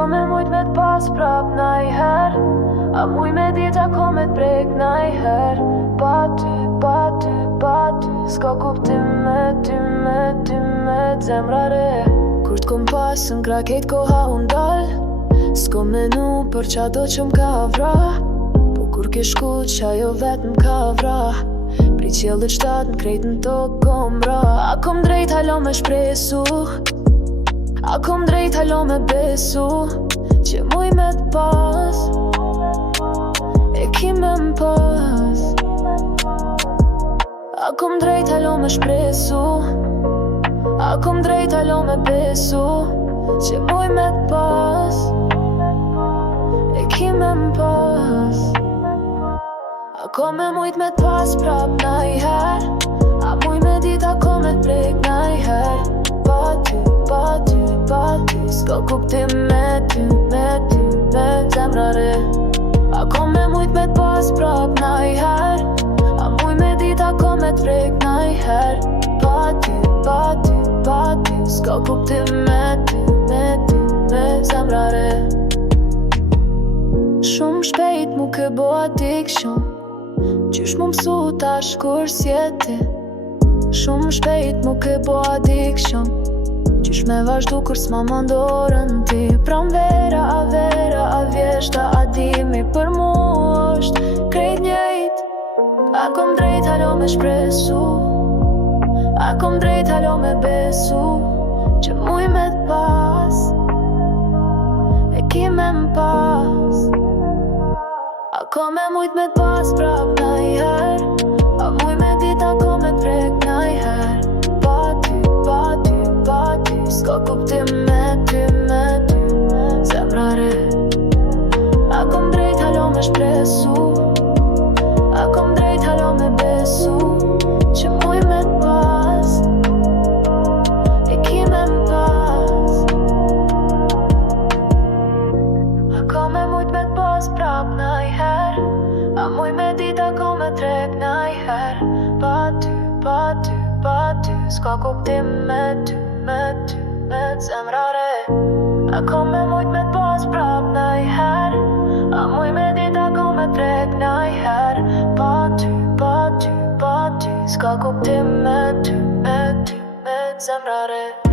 Ko me mujt me t'pas prap najher, a muj me dit a ko me t'prek najher. Pa ty, s'ka kuptim me ty, me t'zemra re. Kur t'kom pas në kraket koha unë dal, s'ko menu për qa do që m'ka vra. Po kur ke shku qa jo vet m'ka vra, pri qjellit shtat n'krejt n'tok kom ra. A kom drejt halo me shpresu, a kom drejt halo me besu, që muj me t'pas, e ki me m'pas. A kom drejt halo me shpresu, a kom drejt halo me besu, që muj me t'pas, e ki me m'pas. A ko me mujt me t'pas prap najher, a muj me dit a ko me t'prek najher. Pa ty, s'ka kuptim me ty, me t'zemra re. A ko me mujt me t'pas prap najher, a muj me dit a ko me t'prek najher. Pa ty, s'ka kuptim me ty, me t'zemra re. Shumë shpejt mu ke bo addiction, qysh mu msu tash kur s'jeti. Shumë shpejt mu ke bo addiction, qysh me vazhdu kur s'ma mandorën ti. Pram vera, a vjeshta, a dimi për mu është krejt njejt. A kom drejt halo me shpresu, a kom drejt halo me besu, që muj me t'pas, e ki me m'pas. A ko me mujt me t'pas prap najher, a muj me dit a ko me t'prek najher. Pa ty, s'ka kuptim me ty, zemra re. A kom drejt halo me shpresu, a kom drejt halo me besu, që muj me t'pas, e ki me m'pas. A ko me mujt me t'pas prap najher, a muj me dit a ko me t'prek najher. Pa ty, s'ka kuptim me ty, me t'zemra re. A ko me mujt me t'pas prap najher, a muj me dit a ko me t'prek najher. Pa ty, s'ka kuptim me ty, me t'zemra re.